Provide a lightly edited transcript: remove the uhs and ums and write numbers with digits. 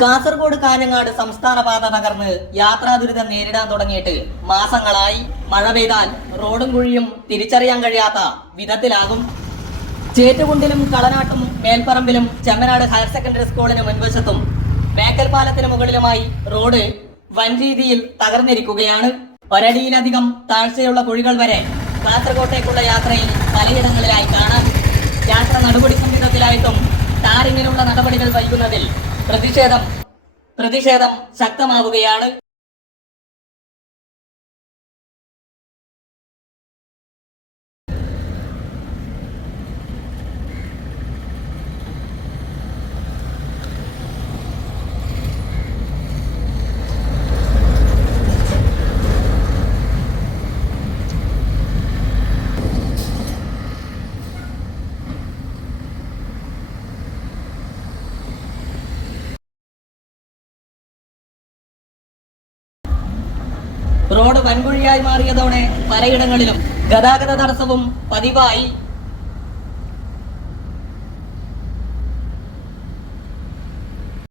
കാസർഗോഡ് കാഞ്ഞങ്ങാട് സംസ്ഥാന പാത തകർന്ന് യാത്രാ ദുരിതം നേരിടാൻ തുടങ്ങിയിട്ട് മാസങ്ങളായി. മഴ പെയ്താൽ റോഡും കുഴിയും തിരിച്ചറിയാൻ കഴിയാത്ത വിധത്തിലാകും. ചേറ്റുകുണ്ടിലും കളനാട്ടും മേൽപ്പറമ്പിലും ചെമ്മനാട് ഹയർ സെക്കൻഡറി സ്കൂളിന് മുൻവശത്തും മേക്കൽ പാലത്തിന് മുകളിലുമായി റോഡ് വൻ രീതിയിൽ തകർന്നിരിക്കുകയാണ്. ഒരടിയിലധികം താഴ്ചയുള്ള കുഴികൾ വരെ കാസർഗോട്ടേക്കുള്ള യാത്രയിൽ പലയിടങ്ങളിലായി കാണാം. യാത്ര നടപടി സംവിധത്തിലായിട്ടും ടാറിങ്ങിനുള്ള നടപടികൾ വൈകുന്നതിൽ പ്രതിഷേധം ശക്തമാവുകയാണ്. റോഡ് വൻകുഴിയായി മാറിയതോടെ പലയിടങ്ങളിലും ഗതാഗത തടസ്സവും പതിവായി.